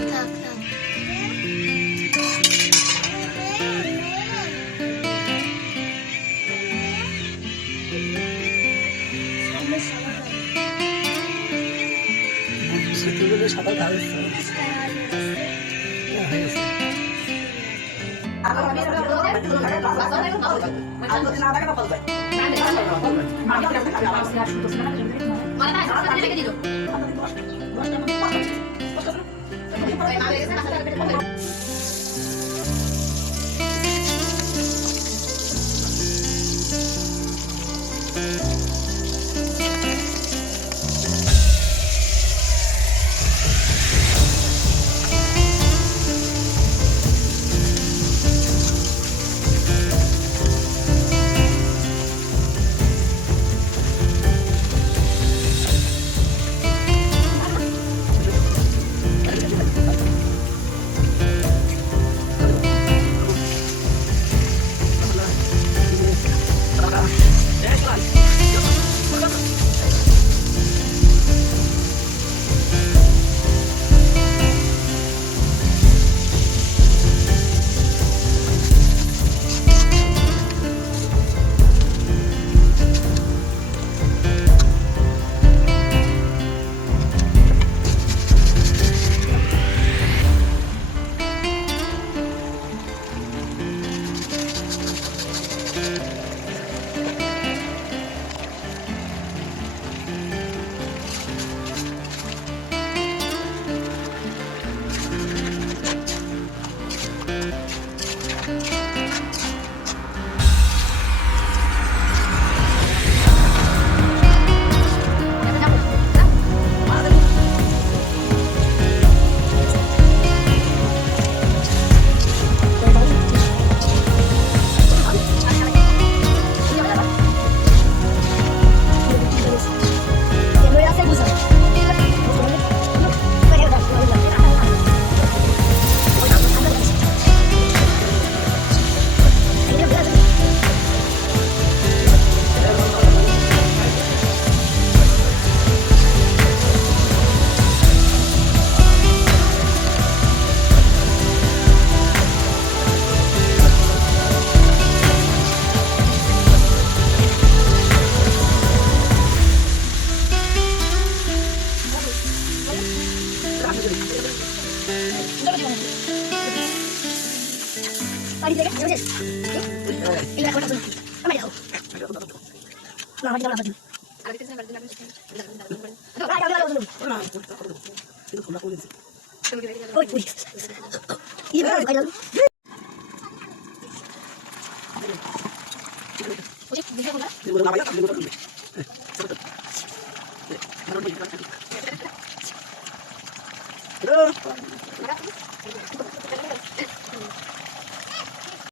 থাক থাক। সাদা ধান বাড়ি থেকে বুঝেছিস এই দেখো না আমি দেখো না আমি যাবো না আগে থেকে বাড়ি দিলাম না আমি যাবো না কিন্তু খোলা করে দিছি ওই ওই এই বেলা কাজ করো ওই দিকে কোনা দিবো না ভাই দিবো না হ্যালো